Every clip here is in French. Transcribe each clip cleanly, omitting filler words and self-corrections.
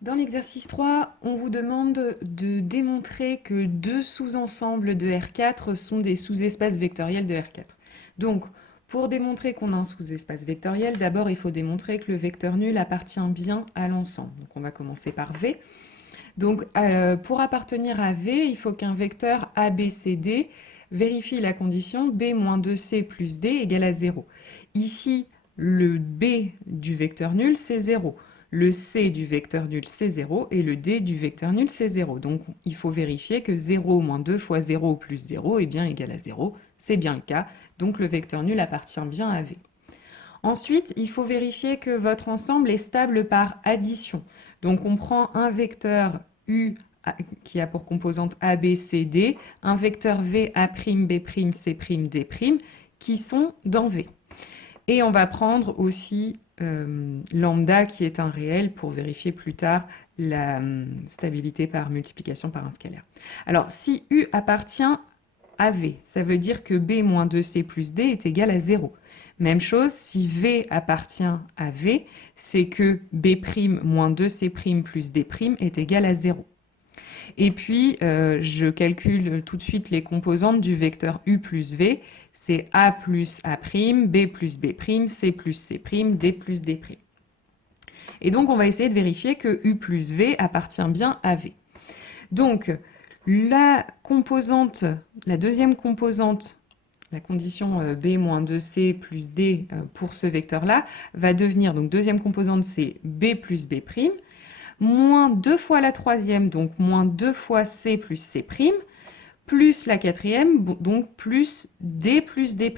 Dans l'exercice 3, on vous demande de démontrer que deux sous-ensembles de R4 sont des sous-espaces vectoriels de R4. Donc, pour démontrer qu'on a un sous-espace vectoriel, d'abord il faut démontrer que le vecteur nul appartient bien à l'ensemble. Donc on va commencer par V. Donc pour appartenir à V, il faut qu'un vecteur ABCD vérifie la condition B moins 2C plus D égale à 0. Ici, le B du vecteur nul, c'est 0. Le C du vecteur nul, c'est 0. Et le D du vecteur nul, c'est 0. Donc, il faut vérifier que 0 moins 2 fois 0 plus 0 est bien égal à 0. C'est bien le cas. Donc, le vecteur nul appartient bien à V. Ensuite, il faut vérifier que votre ensemble est stable par addition. Donc, on prend un vecteur U qui a pour composante A, B, C, D, un vecteur V, A', B', C', D' qui sont dans V. Et on va prendre aussi lambda qui est un réel pour vérifier plus tard la stabilité par multiplication par un scalaire. Alors, si U appartient à V, ça veut dire que B moins 2C plus D est égal à 0. Même chose, si V appartient à V, c'est que B' moins 2C' plus D' est égal à 0. Et puis, je calcule tout de suite les composantes du vecteur U plus V. C'est A plus A', B plus B', C plus C', D plus D'. Et donc, on va essayer de vérifier que U plus V appartient bien à V. Donc, la deuxième composante, la condition B moins 2C plus D pour ce vecteur-là, va devenir, donc deuxième composante, c'est B plus B', moins 2 fois la troisième, donc moins 2 fois C plus C', plus la quatrième, donc plus D plus D'.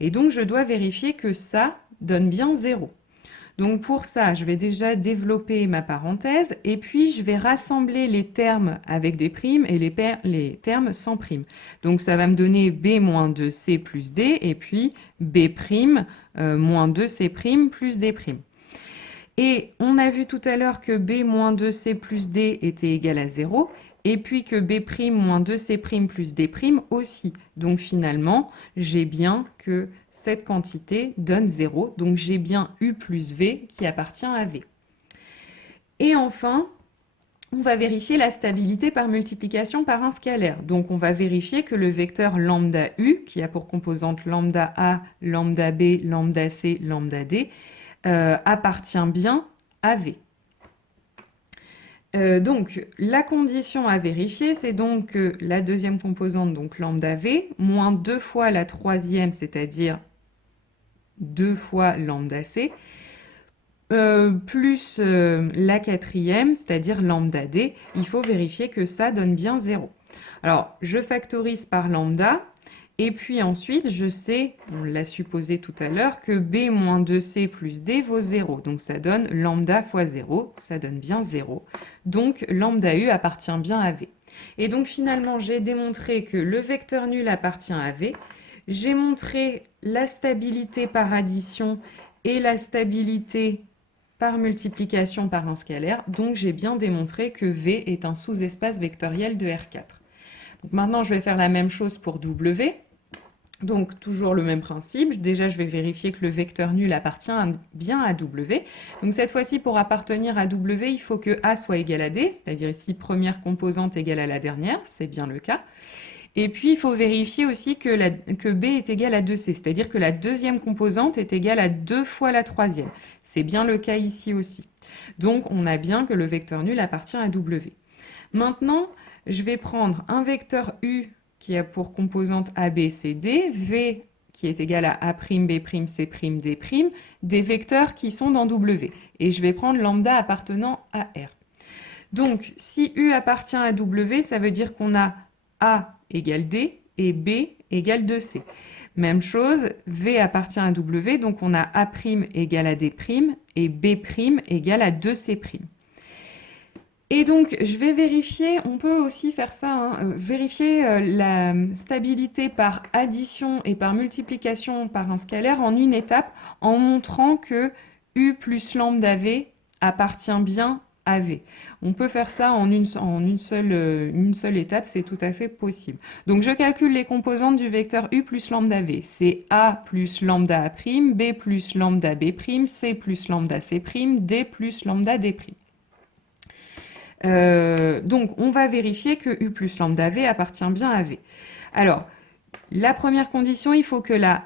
Et donc, je dois vérifier que ça donne bien 0. Donc pour ça, je vais déjà développer ma parenthèse et puis je vais rassembler les termes avec des primes et les termes sans primes. Donc ça va me donner B moins 2C plus D et puis B' moins 2C' plus D'. Et on a vu tout à l'heure que B moins 2C plus D était égal à 0 et puis que B' moins 2C' plus D' aussi. Donc finalement, j'ai bien que cette quantité donne 0. Donc j'ai bien U plus V qui appartient à V. Et enfin, on va vérifier la stabilité par multiplication par un scalaire. Donc on va vérifier que le vecteur lambda U, qui a pour composante lambda A, lambda B, lambda C, lambda D, appartient bien à V. Donc, la condition à vérifier, c'est donc que la deuxième composante, donc lambda V, moins 2 fois la troisième, c'est-à-dire 2 fois lambda C, plus la quatrième, c'est-à-dire lambda D, il faut vérifier que ça donne bien 0. Alors, je factorise par lambda, et puis ensuite, je sais, on l'a supposé tout à l'heure, que B moins 2C plus D vaut 0. Donc ça donne lambda fois 0, ça donne bien 0. Donc lambda U appartient bien à V. Et donc finalement, j'ai démontré que le vecteur nul appartient à V. J'ai montré la stabilité par addition et la stabilité par multiplication par un scalaire. Donc j'ai bien démontré que V est un sous-espace vectoriel de R4. Donc maintenant, je vais faire la même chose pour W. Donc, toujours le même principe. Déjà, je vais vérifier que le vecteur nul appartient bien à W. Donc, cette fois-ci, pour appartenir à W, il faut que A soit égal à D, c'est-à-dire ici, première composante égale à la dernière, c'est bien le cas. Et puis, il faut vérifier aussi que B est égal à 2C, c'est-à-dire que la deuxième composante est égale à 2 fois la troisième. C'est bien le cas ici aussi. Donc, on a bien que le vecteur nul appartient à W. Maintenant, je vais prendre un vecteur U qui a pour composante A, B, C, D, V qui est égal à A', B', C', D', des vecteurs qui sont dans W. Et je vais prendre lambda appartenant à R. Donc, si U appartient à W, ça veut dire qu'on a A égale D et B égale 2C. Même chose, V appartient à W, donc on a A' égale à D' et B' égale à 2C'. Et donc, je vais vérifier, on peut aussi faire ça, vérifier la stabilité par addition et par multiplication par un scalaire en une étape en montrant que U plus lambda V appartient bien à V. On peut faire ça en une seule étape, c'est tout à fait possible. Donc, je calcule les composantes du vecteur U plus lambda V. C'est A plus lambda A', B plus lambda B', C plus lambda C', D plus lambda D'. Donc, on va vérifier que U plus lambda V appartient bien à V. Alors, la première condition, il faut que la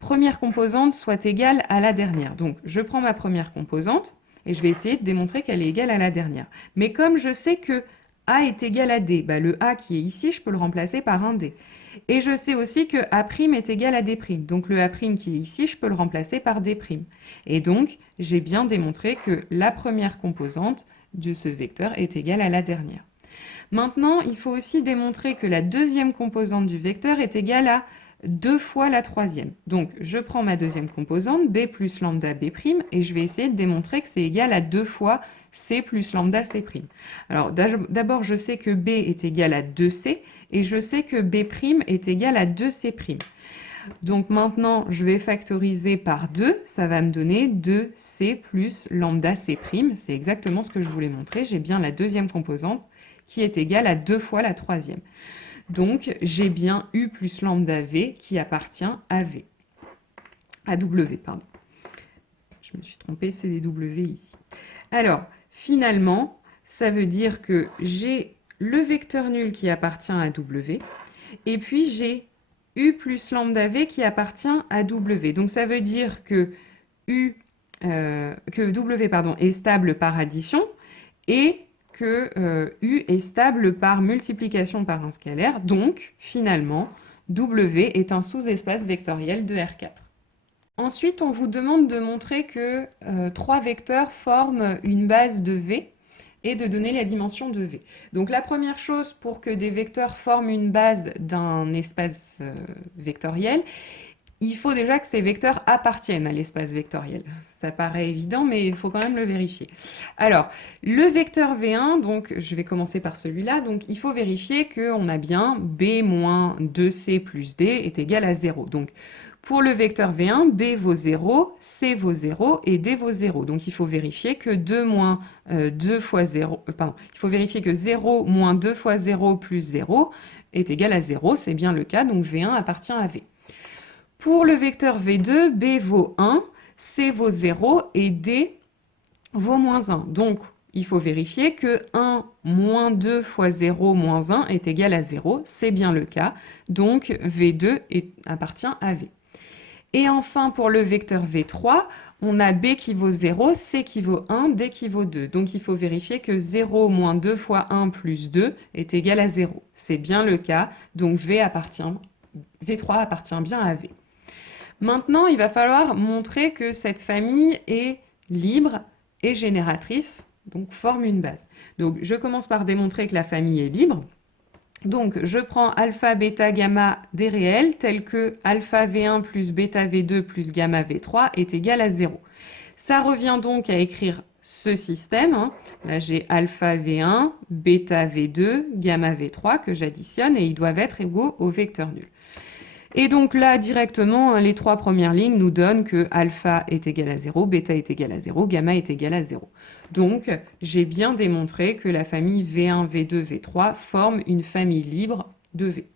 première composante soit égale à la dernière. Donc, je prends ma première composante et je vais essayer de démontrer qu'elle est égale à la dernière. Mais comme je sais que A est égal à D, le A qui est ici, je peux le remplacer par un D. Et je sais aussi que A' est égal à D'. Donc le A' qui est ici, je peux le remplacer par D'. Et donc, j'ai bien démontré que la première composante de ce vecteur est égale à la dernière. Maintenant, il faut aussi démontrer que la deuxième composante du vecteur est égale à 2 fois la troisième. Donc, je prends ma deuxième composante, b plus lambda b', et je vais essayer de démontrer que c'est égal à 2 fois c plus lambda c'. Alors, d'abord, je sais que b est égal à 2c, et je sais que b' est égal à 2c'. Donc maintenant, je vais factoriser par 2, ça va me donner 2c plus lambda c'. C'est exactement ce que je voulais montrer, j'ai bien la deuxième composante qui est égale à 2 fois la troisième. Donc, j'ai bien U plus lambda V qui appartient à V. À W, pardon. Je me suis trompée, c'est des W ici. Alors, finalement, ça veut dire que j'ai le vecteur nul qui appartient à W, et puis j'ai U plus lambda V qui appartient à W. Donc, ça veut dire que W est stable par addition, et que U est stable par multiplication par un scalaire. Donc, finalement, W est un sous-espace vectoriel de R4. Ensuite, on vous demande de montrer que 3 vecteurs forment une base de V et de donner la dimension de V. Donc la première chose pour que des vecteurs forment une base d'un espace vectoriel, il faut déjà que ces vecteurs appartiennent à l'espace vectoriel. Ça paraît évident, mais il faut quand même le vérifier. Alors, le vecteur V1, donc je vais commencer par celui-là, donc il faut vérifier qu'on a bien B moins 2C plus D est égal à 0. Donc, pour le vecteur V1, B vaut 0, C vaut 0 et D vaut 0. Donc, il faut vérifier que 2 moins 2 fois 0, il faut vérifier que 0 moins 2 fois 0 plus 0 est égal à 0. C'est bien le cas, donc V1 appartient à V. Pour le vecteur V2, B vaut 1, C vaut 0 et D vaut moins 1. Donc, il faut vérifier que 1 moins 2 fois 0 moins 1 est égal à 0. C'est bien le cas. Donc, V2 appartient à V. Et enfin, pour le vecteur V3, on a B qui vaut 0, C qui vaut 1, D qui vaut 2. Donc, il faut vérifier que 0 moins 2 fois 1 plus 2 est égal à 0. C'est bien le cas. Donc, V3 appartient bien à V. Maintenant, il va falloir montrer que cette famille est libre et génératrice, donc forme une base. Donc, je commence par démontrer que la famille est libre. Donc, je prends alpha, bêta, gamma des réels tels que alpha V1 plus bêta V2 plus gamma V3 est égal à 0. Ça revient donc à écrire ce système. Là, j'ai alpha V1, bêta V2, gamma V3 que j'additionne et ils doivent être égaux au vecteur nul. Et donc là, directement, les 3 premières lignes nous donnent que alpha est égal à 0, bêta est égal à 0, gamma est égal à 0. Donc, j'ai bien démontré que la famille V1, V2, V3 forme une famille libre de V.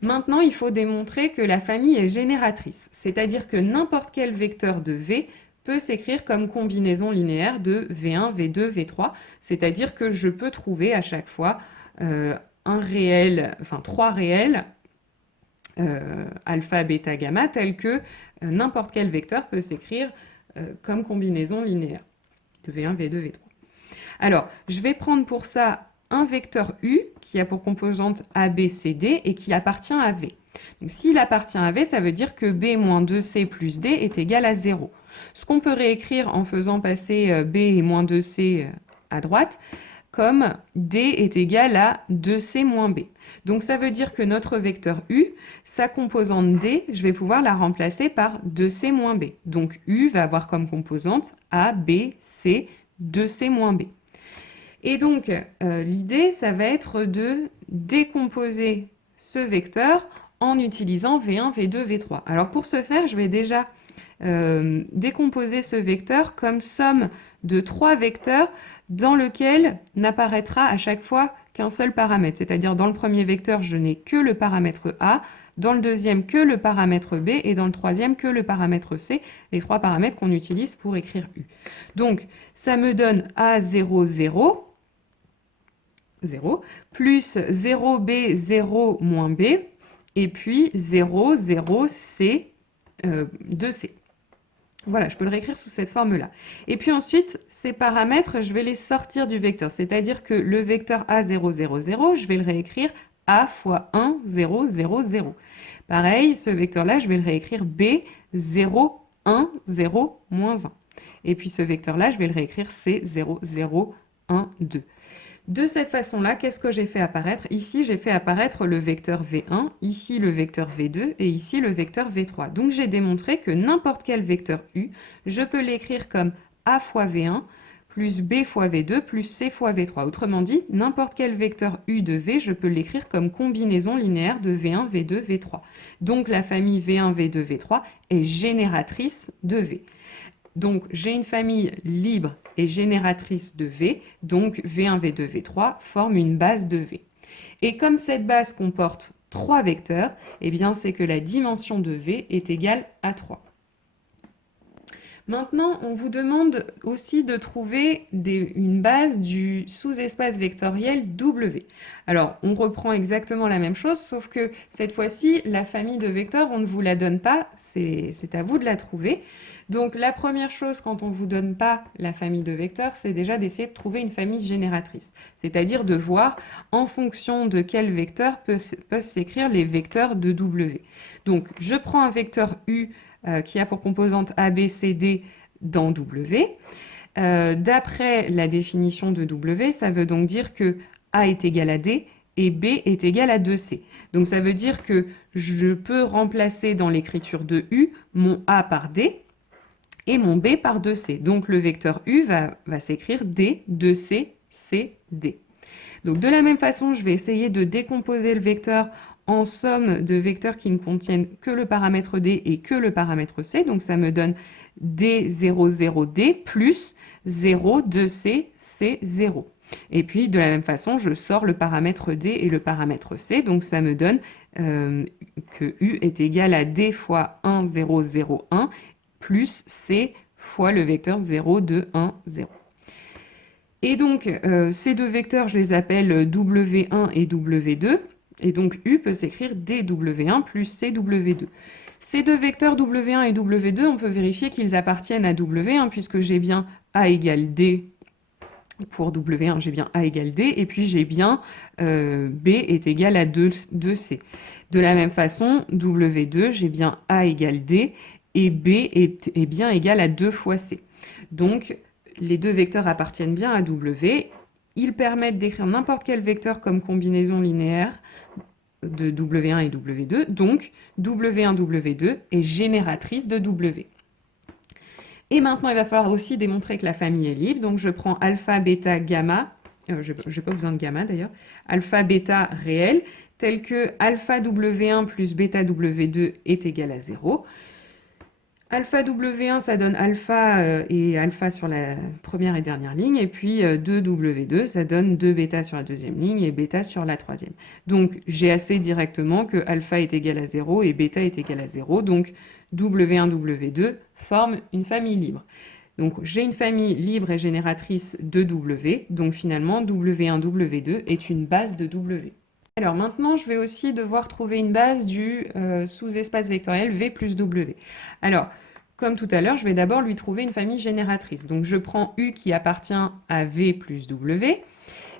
Maintenant, il faut démontrer que la famille est génératrice, c'est-à-dire que n'importe quel vecteur de V peut s'écrire comme combinaison linéaire de V1, V2, V3, c'est-à-dire que je peux trouver à chaque fois trois réels alpha, bêta, gamma, tel que n'importe quel vecteur peut s'écrire comme combinaison linéaire de V1, V2, V3. Alors, je vais prendre pour ça un vecteur U qui a pour composante A, B, C, D et qui appartient à V. Donc, s'il appartient à V, ça veut dire que B moins 2C plus D est égal à 0. Ce qu'on peut réécrire en faisant passer B et moins 2C à droite, comme D est égal à 2C moins B. Donc ça veut dire que notre vecteur U, sa composante D, je vais pouvoir la remplacer par 2C moins B. Donc U va avoir comme composante A, B, C, 2C moins B. Et donc l'idée, ça va être de décomposer ce vecteur en utilisant V1, V2, V3. Alors pour ce faire, je vais déjà décomposer ce vecteur comme somme de 3 vecteurs dans lequel n'apparaîtra à chaque fois qu'un seul paramètre. C'est-à-dire dans le premier vecteur, je n'ai que le paramètre A, dans le deuxième que le paramètre B et dans le troisième que le paramètre C, les trois paramètres qu'on utilise pour écrire U. Donc, ça me donne A0, 0, 0, plus 0B, 0, moins B, et puis 0, 0, C, 2C. Voilà, je peux le réécrire sous cette forme-là. Et puis ensuite, ces paramètres, je vais les sortir du vecteur. C'est-à-dire que le vecteur A0, 0, 0, je vais le réécrire A fois 1, 0, 0, 0. Pareil, ce vecteur-là, je vais le réécrire B, 0, 1, 0, moins 1. Et puis ce vecteur-là, je vais le réécrire C, 0, 0, 1, 2. De cette façon-là, qu'est-ce que j'ai fait apparaître? Ici, j'ai fait apparaître le vecteur V1, ici le vecteur V2 et ici le vecteur V3. Donc j'ai démontré que n'importe quel vecteur U, je peux l'écrire comme A fois V1 plus B fois V2 plus C fois V3. Autrement dit, n'importe quel vecteur U de V, je peux l'écrire comme combinaison linéaire de V1, V2, V3. Donc la famille V1, V2, V3 est génératrice de V. Donc, j'ai une famille libre et génératrice de V, donc V1, V2, V3 forment une base de V. Et comme cette base comporte 3 vecteurs, eh bien, c'est que la dimension de V est égale à 3. Maintenant, on vous demande aussi de trouver une base du sous-espace vectoriel W. Alors, on reprend exactement la même chose, sauf que cette fois-ci, la famille de vecteurs, on ne vous la donne pas, c'est à vous de la trouver. Donc, la première chose, quand on ne vous donne pas la famille de vecteurs, c'est déjà d'essayer de trouver une famille génératrice. C'est-à-dire de voir en fonction de quels vecteurs peuvent s'écrire les vecteurs de W. Donc, je prends un vecteur U qui a pour composante A, B, C, D dans W. D'après la définition de W, ça veut donc dire que A est égal à D et B est égal à 2C. Donc ça veut dire que je peux remplacer dans l'écriture de U mon A par D et mon B par 2C. Donc le vecteur U va s'écrire D, 2C, C, D. Donc de la même façon, je vais essayer de décomposer le vecteur en somme de vecteurs qui ne contiennent que le paramètre D et que le paramètre C. Donc ça me donne D0, 0D plus 0, 2C, C0. Et puis de la même façon, je sors le paramètre D et le paramètre C. Donc ça me donne que U est égal à D fois 1, 0, 0, 1 plus C fois le vecteur 0, 2, 1, 0. Et donc, ces deux vecteurs, je les appelle W1 et W2. Et donc, U peut s'écrire dW1 plus CW2. Ces deux vecteurs W1 et W2, on peut vérifier qu'ils appartiennent à W1, puisque j'ai bien A égale D. Pour W1, j'ai bien A égale D. Et puis, j'ai bien B est égal à 2C. De la même façon, W2, j'ai bien A égale D. Et B est bien égal à 2 fois C. Donc, les deux vecteurs appartiennent bien à W. Ils permettent d'écrire n'importe quel vecteur comme combinaison linéaire de W1 et W2. Donc, W1, W2 est génératrice de W. Et maintenant, il va falloir aussi démontrer que la famille est libre. Donc, je prends alpha, bêta, gamma. Je n'ai pas besoin de gamma d'ailleurs. Alpha, bêta réel, tel que alpha W1 plus bêta W2 est égal à 0. Alpha W1, ça donne alpha et alpha sur la première et dernière ligne. Et puis 2W2, ça donne 2 bêta sur la deuxième ligne et bêta sur la troisième. Donc j'ai assez directement que alpha est égal à 0 et bêta est égal à 0. Donc W1, W2 forment une famille libre. Donc j'ai une famille libre et génératrice de W. Donc finalement, W1, W2 est une base de W. Alors maintenant, je vais aussi devoir trouver une base du sous-espace vectoriel V plus W. Alors, comme tout à l'heure, je vais d'abord lui trouver une famille génératrice. Donc je prends U qui appartient à V plus W.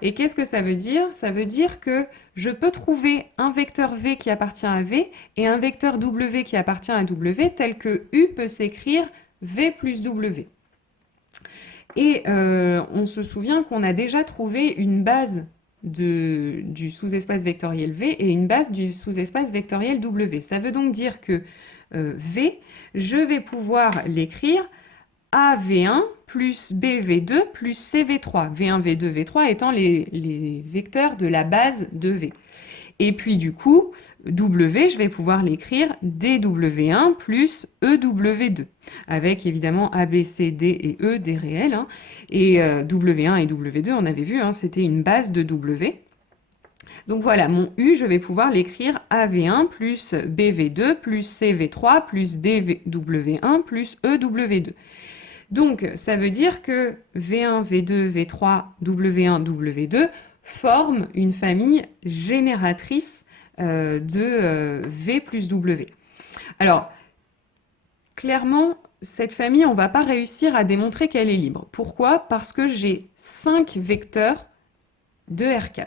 Et qu'est-ce que ça veut dire? Ça veut dire que je peux trouver un vecteur V qui appartient à V et un vecteur W qui appartient à W, tel que U peut s'écrire V plus W. Et on se souvient qu'on a déjà trouvé une base du sous-espace vectoriel V et une base du sous-espace vectoriel W. Ça veut donc dire que V, je vais pouvoir l'écrire AV1 plus BV2 plus CV3. V1, V2, V3 étant les vecteurs de la base de V. Et puis du coup, W, je vais pouvoir l'écrire DW1 plus EW2, avec évidemment A, B, C, D et E des réels. Hein. Et W1 et W2, on avait vu, hein, c'était une base de W. Donc voilà, mon U, je vais pouvoir l'écrire AV1 plus BV2 plus CV3 plus DW1 plus EW2. Donc ça veut dire que V1, V2, V3, W1, W2 forment une famille génératrice de V plus W. Alors, clairement, cette famille, on ne va pas réussir à démontrer qu'elle est libre. Pourquoi? Parce que j'ai 5 vecteurs de R4.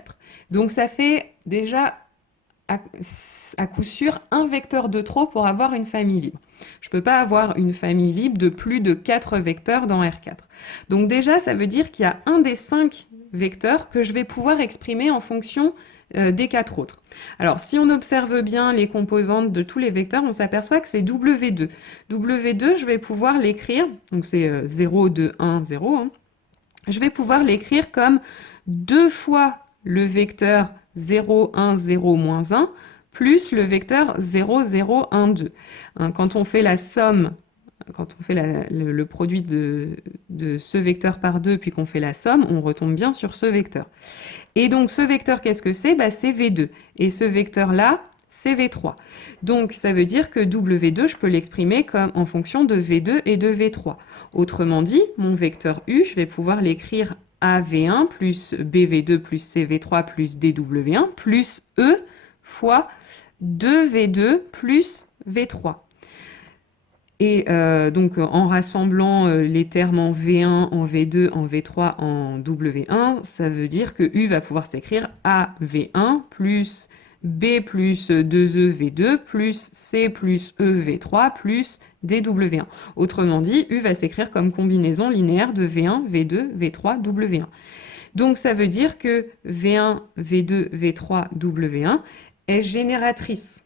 Donc ça fait déjà à coup sûr un vecteur de trop pour avoir une famille libre. Je ne peux pas avoir une famille libre de plus de 4 vecteurs dans R4. Donc déjà, ça veut dire qu'il y a un des 5 vecteurs que je vais pouvoir exprimer en fonction des 4 autres. Alors, si on observe bien les composantes de tous les vecteurs, on s'aperçoit que c'est W2. W2, je vais pouvoir l'écrire, donc c'est 0, 2, 1, 0, hein. Je vais pouvoir l'écrire comme 2 fois le vecteur 0, 1, 0, moins 1, plus le vecteur 0, 0, 1, 2. Quand on fait la somme, quand on fait le produit de ce vecteur par 2, puis qu'on fait la somme, on retombe bien sur ce vecteur. Et donc ce vecteur, qu'est-ce que c'est? C'est V2. Et ce vecteur-là, c'est V3. Donc ça veut dire que W2, je peux l'exprimer comme en fonction de V2 et de V3. Autrement dit, mon vecteur U, je vais pouvoir l'écrire AV1 plus BV2 plus CV3 plus DW1 plus E fois 2V2 plus V3. Et donc en rassemblant les termes en V1, en V2, en V3, en W1, ça veut dire que U va pouvoir s'écrire AV1 plus B plus 2E V2 plus C plus E V3 plus DW1. Autrement dit, U va s'écrire comme combinaison linéaire de V1, V2, V3, W1. Donc ça veut dire que V1, V2, V3, W1 est génératrice.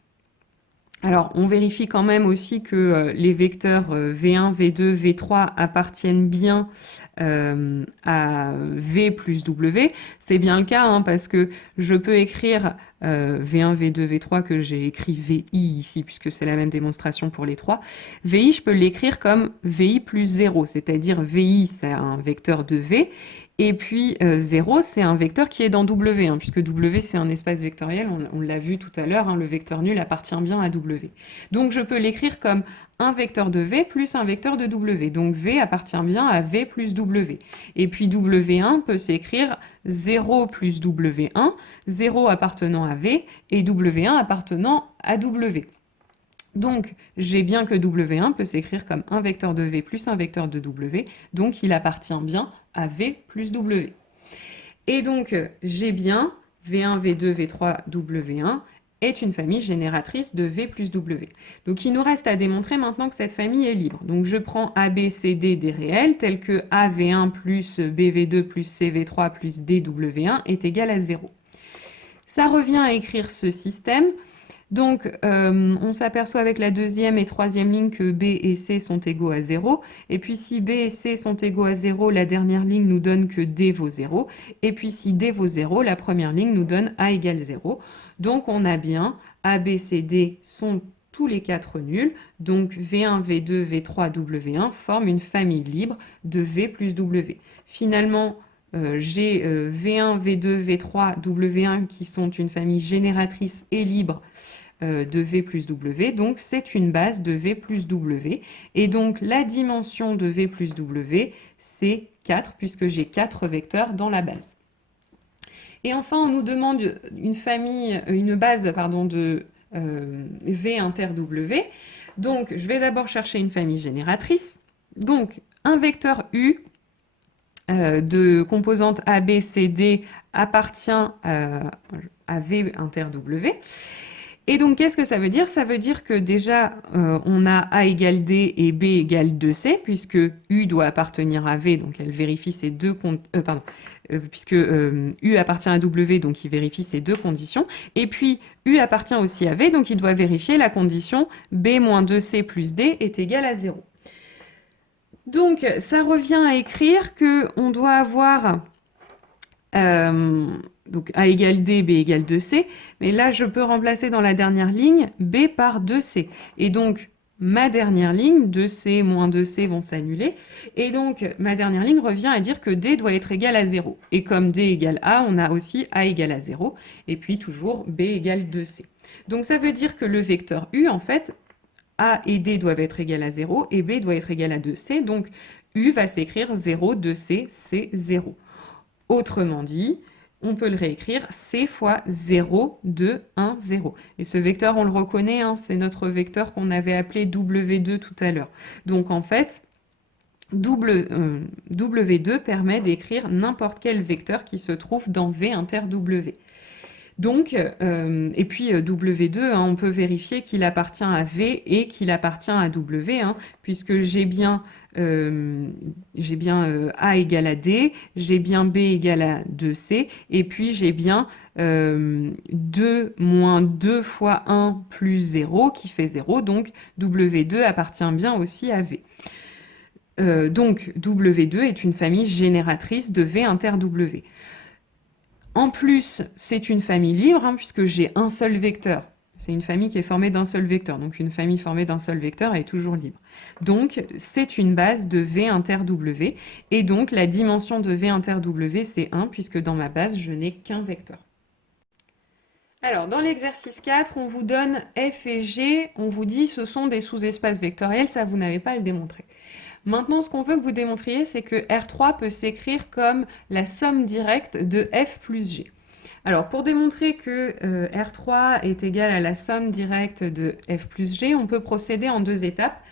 Alors, on vérifie quand même aussi que les vecteurs V1, V2, V3 appartiennent bien à V plus W. C'est bien le cas, hein, parce que je peux écrire V1, V2, V3, que j'ai écrit VI ici, puisque c'est la même démonstration pour les trois. VI, je peux l'écrire comme VI plus 0, c'est-à-dire VI, c'est un vecteur de V, et puis 0, c'est un vecteur qui est dans W, hein, puisque W, c'est un espace vectoriel, on l'a vu tout à l'heure, hein, le vecteur nul appartient bien à W. Donc je peux l'écrire comme un vecteur de V plus un vecteur de W. Donc V appartient bien à V plus W. Et puis W1 peut s'écrire 0 plus W1, 0 appartenant à V et W1 appartenant à W. Donc, j'ai bien que W1 peut s'écrire comme un vecteur de V plus un vecteur de W, donc il appartient bien à V plus W. Et donc, j'ai bien V1, V2, V3, W1 est une famille génératrice de V plus W. Donc, il nous reste à démontrer maintenant que cette famille est libre. Donc, je prends A, B, C, D des réels, tels que AV1 plus BV2 plus CV3 plus DW1 est égal à 0. Ça revient à écrire ce système. Donc, on s'aperçoit avec la deuxième et troisième ligne que B et C sont égaux à 0. Et puis, si B et C sont égaux à 0, la dernière ligne nous donne que D vaut 0. Et puis, si D vaut 0, la première ligne nous donne A égale 0. Donc, on a bien A, B, C, D sont tous les quatre nuls. Donc, V1, V2, V3, W1 forment une famille libre de V plus W. Finalement, j'ai V1, V2, V3, W1 qui sont une famille génératrice et libre de V plus W. Donc, c'est une base de V plus W. Et donc, la dimension de V plus W, c'est 4, puisque j'ai 4 vecteurs dans la base. Et enfin, on nous demande une base de V inter W. Donc, je vais d'abord chercher une famille génératrice. Donc, un vecteur U de composante A, B, C, D appartient à V inter W. Et donc, qu'est-ce que ça veut dire? Ça veut dire que déjà, on a A égale D et B égale 2C, puisque U doit appartenir à V, donc elle vérifie ces deux puisque U appartient à W, donc il vérifie ces deux conditions. Et puis, U appartient aussi à V, donc il doit vérifier la condition B moins 2C plus D est égal à 0. Donc, ça revient à écrire qu'on doit avoir donc A égale D, B égale 2C, mais là je peux remplacer dans la dernière ligne B par 2C. Et donc ma dernière ligne, 2C moins 2C vont s'annuler, et donc ma dernière ligne revient à dire que D doit être égal à 0. Et comme D égale A, on a aussi A égale à 0, et puis toujours B égale 2C. Donc ça veut dire que le vecteur U, en fait, A et D doivent être égales à 0, et B doit être égal à 2C, donc U va s'écrire 0, 2C, C, 0. Autrement dit, on peut le réécrire C fois 0, 2, 1, 0. Et ce vecteur, on le reconnaît, hein, c'est notre vecteur qu'on avait appelé W2 tout à l'heure. Donc en fait, W2 permet d'écrire n'importe quel vecteur qui se trouve dans V inter W. Donc, et puis W2, hein, on peut vérifier qu'il appartient à V et qu'il appartient à W, hein, puisque j'ai bien A égale à D, j'ai bien B égale à 2C, et puis j'ai bien 2 moins 2 fois 1 plus 0 qui fait 0, donc W2 appartient bien aussi à V. Donc W2 est une famille génératrice de V inter W. En plus, c'est une famille libre, hein, puisque j'ai un seul vecteur. C'est une famille qui est formée d'un seul vecteur. Donc une famille formée d'un seul vecteur est toujours libre. Donc c'est une base de V inter W. Et donc la dimension de V inter W, c'est 1, puisque dans ma base, je n'ai qu'un vecteur. Alors, dans l'exercice 4, on vous donne F et G. On vous dit ce sont des sous-espaces vectoriels. Ça, vous n'avez pas à le démontrer. Maintenant, ce qu'on veut que vous démontriez, c'est que R3 peut s'écrire comme la somme directe de F plus G. Alors, pour démontrer que R3 est égal à la somme directe de F plus G, on peut procéder en 2 étapes.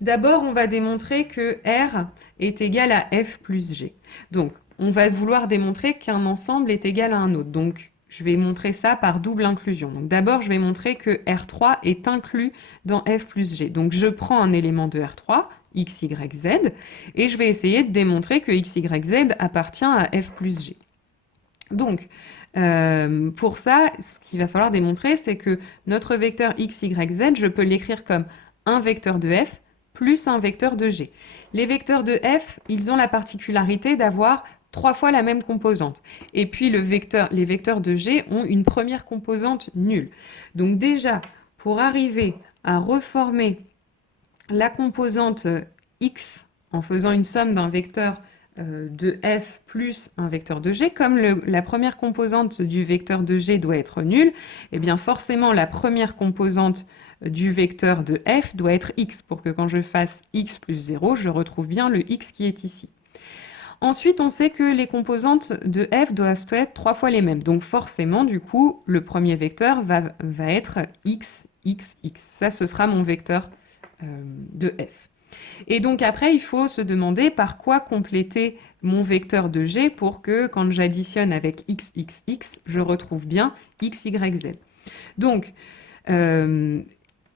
D'abord, on va démontrer que R est égal à F plus G. Donc, on va vouloir démontrer qu'un ensemble est égal à un autre. Donc, je vais montrer ça par double inclusion. Donc, d'abord, je vais montrer que R3 est inclus dans F plus G. Donc, je prends un élément de R3, x, y, z, et je vais essayer de démontrer que x, y, z appartient à f plus g. Donc, pour ça, ce qu'il va falloir démontrer, c'est que notre vecteur x, y, z, je peux l'écrire comme un vecteur de f plus un vecteur de g. Les vecteurs de f, ils ont la particularité d'avoir 3 fois la même composante. Et puis les vecteurs de g ont une première composante nulle. Donc déjà, pour arriver à reformer la composante x en faisant une somme d'un vecteur de f plus un vecteur de g, comme la première composante du vecteur de g doit être nulle, et bien forcément la première composante du vecteur de f doit être x, pour que quand je fasse x plus 0, je retrouve bien le x qui est ici. Ensuite, on sait que les composantes de f doivent être 3 fois les mêmes. Donc forcément, du coup, le premier vecteur va être x, x, x. Ça, ce sera mon vecteur de f. Et donc après, il faut se demander par quoi compléter mon vecteur de g pour que quand j'additionne avec x, x, x, je retrouve bien x, y, z. Donc,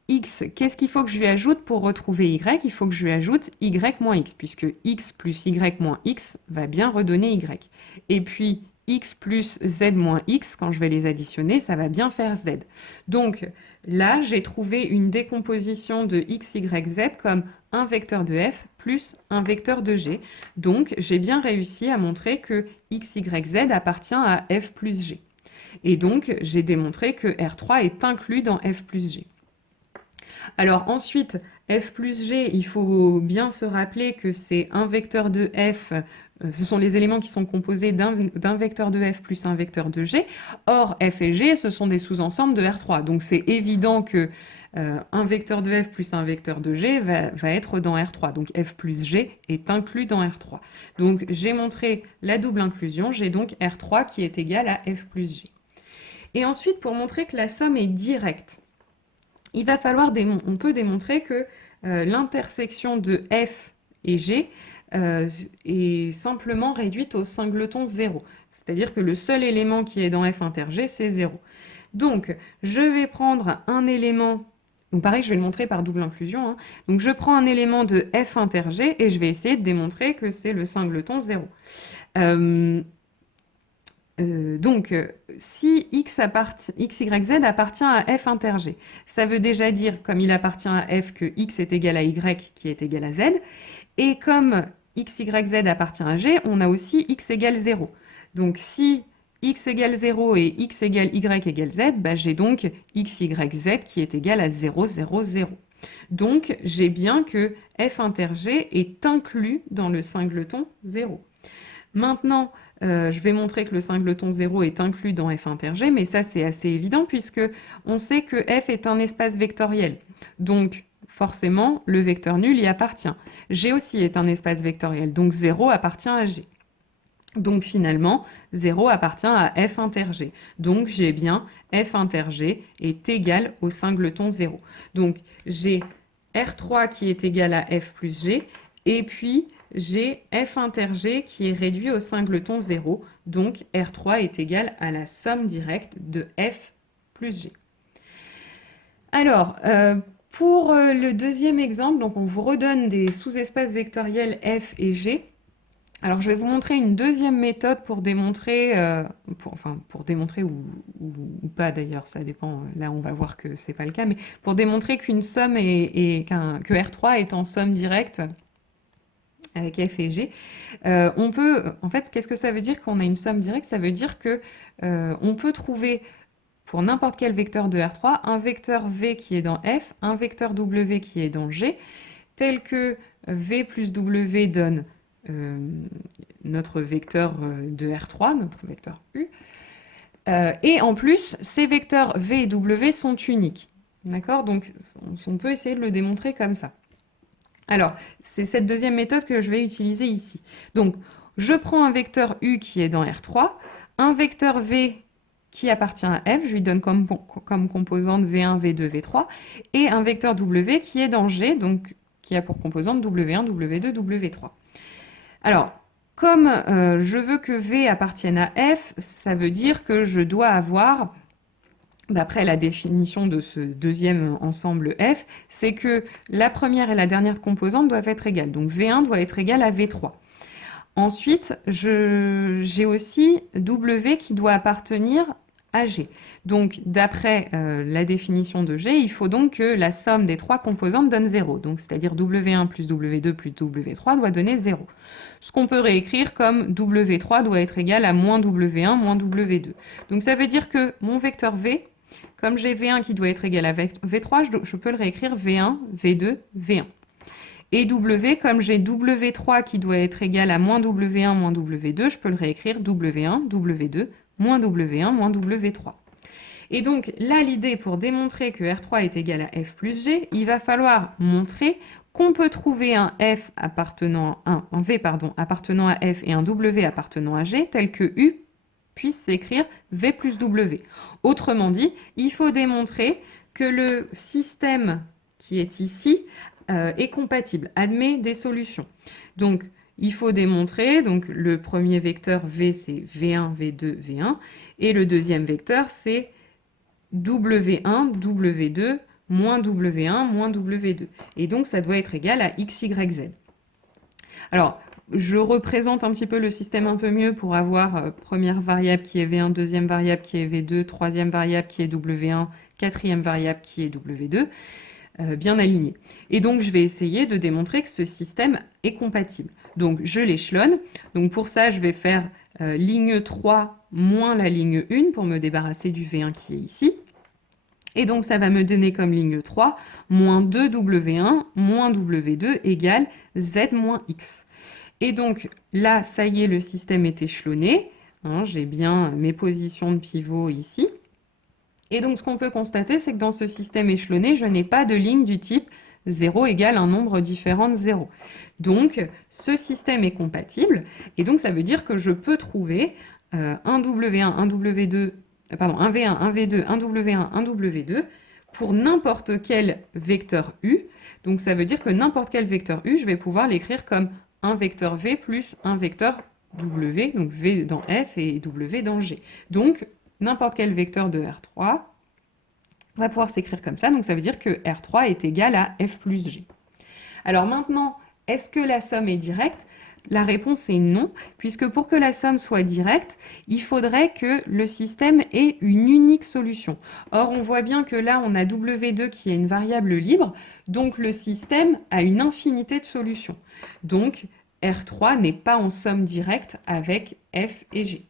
x, qu'est-ce qu'il faut que je lui ajoute pour retrouver y? Il faut que je lui ajoute y moins x, puisque x plus y moins x va bien redonner y. Et puis, x plus z moins x, quand je vais les additionner, ça va bien faire z. Donc là, j'ai trouvé une décomposition de x, y, z comme un vecteur de f plus un vecteur de g. Donc j'ai bien réussi à montrer que x, y, z appartient à f plus g. Et donc j'ai démontré que R3 est inclus dans f plus g. Alors ensuite, f plus g, il faut bien se rappeler que c'est un vecteur de f, ce sont les éléments qui sont composés d'un vecteur de f plus un vecteur de g. Or, f et g, ce sont des sous-ensembles de R3. Donc c'est évident que un vecteur de f plus un vecteur de g va être dans R3. Donc f plus g est inclus dans R3. Donc j'ai montré la double inclusion, j'ai donc R3 qui est égal à f plus g. Et ensuite, pour montrer que la somme est directe, il va falloir on peut démontrer que l'intersection de f et g est simplement réduite au singleton 0. C'est-à-dire que le seul élément qui est dans f inter g, c'est 0. Donc, je vais prendre un élément, donc pareil, je vais le montrer par double inclusion, hein. Donc je prends un élément de f inter g et je vais essayer de démontrer que c'est le singleton 0. Donc, si x, y, z appartient à f inter g, ça veut déjà dire, comme il appartient à f, que x est égal à y qui est égal à z, et comme x, y, z appartient à g, on a aussi x égale 0. Donc, si x égale 0 et x égale y égale z, bah, j'ai donc x, y, z qui est égal à 0, 0, 0. Donc, j'ai bien que f inter g est inclus dans le singleton 0. Maintenant, je vais montrer que le singleton 0 est inclus dans f inter g, mais ça c'est assez évident puisque on sait que f est un espace vectoriel. Donc, forcément, le vecteur nul y appartient. G aussi est un espace vectoriel, donc 0 appartient à G. Donc finalement, 0 appartient à f inter g. Donc j'ai bien f inter g est égal au singleton 0. Donc j'ai R3 qui est égal à f plus g, et puis j'ai f inter g qui est réduit au singleton 0. Donc R3 est égal à la somme directe de f plus g. Alors, pour le deuxième exemple, donc on vous redonne des sous-espaces vectoriels f et g. Alors, je vais vous montrer une deuxième méthode pour démontrer, pour démontrer ou pas d'ailleurs, ça dépend, là on va voir que c'est pas le cas, mais pour démontrer qu'une somme que R3 est en somme directe avec f et g, on peut, en fait, qu'est-ce que ça veut dire qu'on a une somme directe? Ça veut dire que on peut trouver pour n'importe quel vecteur de R3 un vecteur v qui est dans f, un vecteur w qui est dans g, tel que v plus w donne notre vecteur de R3, notre vecteur U. Et en plus, ces vecteurs V et W sont uniques. D'accord? Donc, on peut essayer de le démontrer comme ça. Alors, c'est cette deuxième méthode que je vais utiliser ici. Donc, je prends un vecteur U qui est dans R3, un vecteur V qui appartient à F, je lui donne comme composante V1, V2, V3, et un vecteur W qui est dans G, donc qui a pour composante W1, W2, W3. Alors, comme je veux que V appartienne à F, ça veut dire que je dois avoir, d'après la définition de ce deuxième ensemble F, c'est que la première et la dernière composante doivent être égales. Donc V1 doit être égal à V3. Ensuite, j'ai aussi W qui doit appartenir à G. Donc, d'après la définition de G, il faut donc que la somme des trois composantes donne 0. Donc, c'est-à-dire W1 plus W2 plus W3 doit donner 0. Ce qu'on peut réécrire comme W3 doit être égal à moins W1 moins W2. Donc, ça veut dire que mon vecteur V, comme j'ai V1 qui doit être égal à V3, je peux le réécrire V1, V2, V1. Et W, comme j'ai W3 qui doit être égal à moins W1 moins W2, je peux le réécrire W1, W2, moins W1, moins W3. Et donc là, l'idée pour démontrer que R3 est égal à F plus G, il va falloir montrer qu'on peut trouver un V appartenant à F et un W appartenant à G, tel que U puisse s'écrire V plus W. Autrement dit, il faut démontrer que le système qui est ici est compatible, admet des solutions. Donc, il faut démontrer, donc le premier vecteur V, c'est V1, V2, V1, et le deuxième vecteur, c'est W1, W2, moins W1, moins W2. Et donc, ça doit être égal à X, Y, Z. Alors, je représente un petit peu le système un peu mieux pour avoir première variable qui est V1, deuxième variable qui est V2, troisième variable qui est W1, quatrième variable qui est W2. Bien aligné. Et donc, je vais essayer de démontrer que ce système est compatible. Donc, je l'échelonne. Donc, pour ça, je vais faire ligne 3 moins la ligne 1 pour me débarrasser du V1 qui est ici. Et donc, ça va me donner comme ligne 3 moins 2W1 moins W2 égale Z moins X. Et donc, là, ça y est, le système est échelonné. Hein, j'ai bien mes positions de pivot ici. Et donc, ce qu'on peut constater, c'est que dans ce système échelonné, je n'ai pas de ligne du type 0 égale un nombre différent de 0. Donc, ce système est compatible. Et donc, ça veut dire que je peux trouver un W1, un W2, pardon, un V1, un V2, un W1, un W2 pour n'importe quel vecteur U. Donc, ça veut dire que n'importe quel vecteur U, je vais pouvoir l'écrire comme un vecteur V plus un vecteur W, donc V dans F et W dans G. Donc, n'importe quel vecteur de R3 va pouvoir s'écrire comme ça. Donc, ça veut dire que R3 est égal à F plus G. Alors maintenant, est-ce que la somme est directe? La réponse est non, puisque pour que la somme soit directe, il faudrait que le système ait une unique solution. Or, on voit bien que là, on a W2 qui est une variable libre, donc le système a une infinité de solutions. Donc, R3 n'est pas en somme directe avec F et G.